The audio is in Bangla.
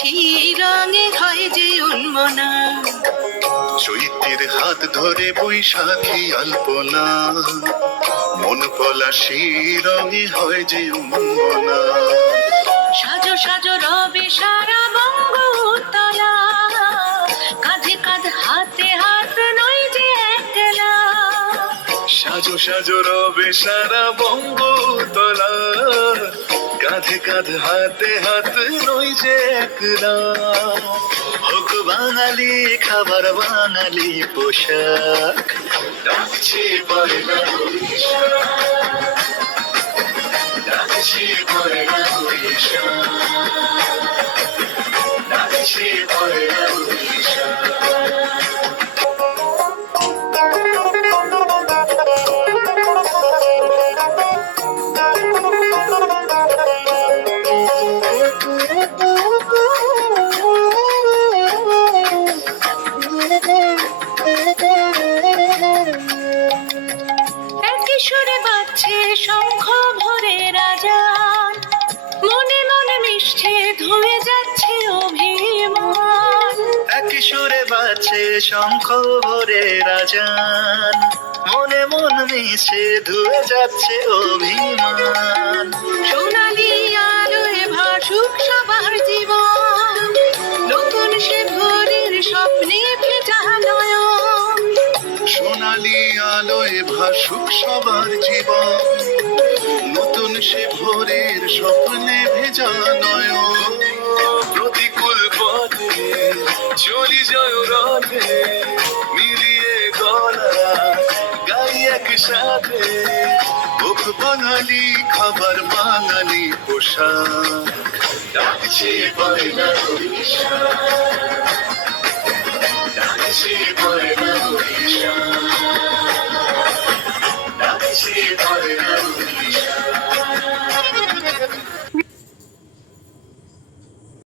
সেই রঙে হয় যে উন্মনা। চৈত্রের হাত ধরে বৈশাখী আলপনা, মন পলাশি রঙে হয় যে উন্মনা। সাজো সাজো রবে সারা বঙ্গতলা, কাঁধে কাঁধ হাতে হাত নয় যে একলা। সাজো সাজো রবে সারা বঙ্গতলা, কাঁধে কাঁধ হাতে হাত নই যে একলা। হোক বাঙালি খাবার বাঙালি পোশাক, ডাকছে পয়লা বৈশাখ, ডাকছে পয়লা বৈশাখ, ডাকছে পয়লা বৈশাখ। একই সুরে বাজছে শঙ্খ ভরে রাজান, মনে মনে মিশছে ধুয়ে যাচ্ছে অভিমান। একই সুরে বাজছে শঙ্খ ভরে রাজান, মনে মন মিশে ধুয়ে যাচ্ছে অভিমান। সোনালি আলোয় ভাসুক সবার জীবন, নতুন সে ভোরের স্বপ্নে ভেজা নয়ন। সোনালি আলোয় ভাসুক সবার জীবন, নতুন সে ভোরের স্বপ্নে ভেজা নয়ন। প্রতিকূল পথে চলি জয় রথে, মিলিয়ে গলা গাই একসাথে। হোক বাঙালি খাবার বাঙালি পোশাক, ডাকছে পয়লা বৈশাখ,